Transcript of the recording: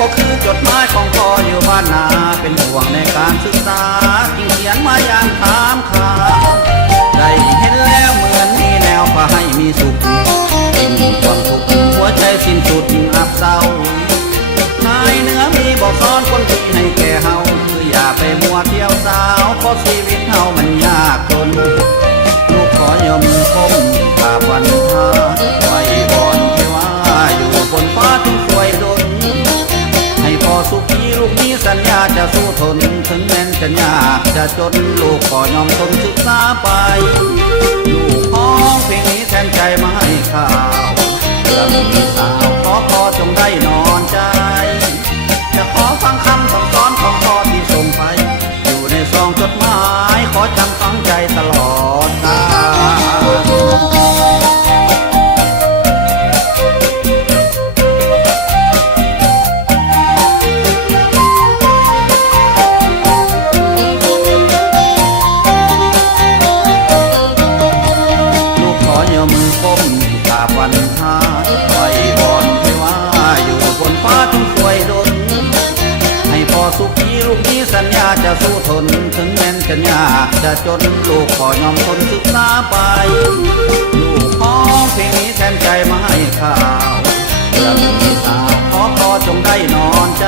ก็คือจดหมายของพ่ออยู่บ้านนาเป็นห่วงในการศึกษาจึงเขียนมาอย่างถามข่าวได้เห็นแล้วเหมือนมีแนวพาให้มีสุขทิ้งความทุกข์หัวใจสิ้นสุดอับเศร้านายเหนือมีบอกสอนคนที่ให้แก่เฮาคืออย่าไปมัวเที่ยวสาวเพราะชีวิตเฮามันยากจนลูกขอยอมคมกราบวันพาไว้บอนเทวาอยู่บนฟ้าถึงสวยดนให้พ่อสุขีลูกนี้สัญญาจะสู้ทนถึงแม้นจะยากจะจนลูกขอยอมทนศึกษาไปลูกขอเพลงนี้แทนใจมาให้ข่าวเพื่อมีสาวขอพ่อจงได้นอนใจจะขอฟังคำสั่งสอนของพ่อที่ส่งไปอยู่ในซองจดหมายขอจำฝังใจตลอดกาลูกขอยมก้มกราบวันพาไว้บอนเทวาอยู่บนฟ้าทุกสวยดนให้พ่อสุขีลูกนี้สัญญาจะสู้ทนถึงแม้นจะยากจะจนลูกขอยอมทนศึกษาไปลูกขอเพลงนี้แทนใจมาให้ข่าวเพื่อมีสาวขอพ่อจงได้นอนใจ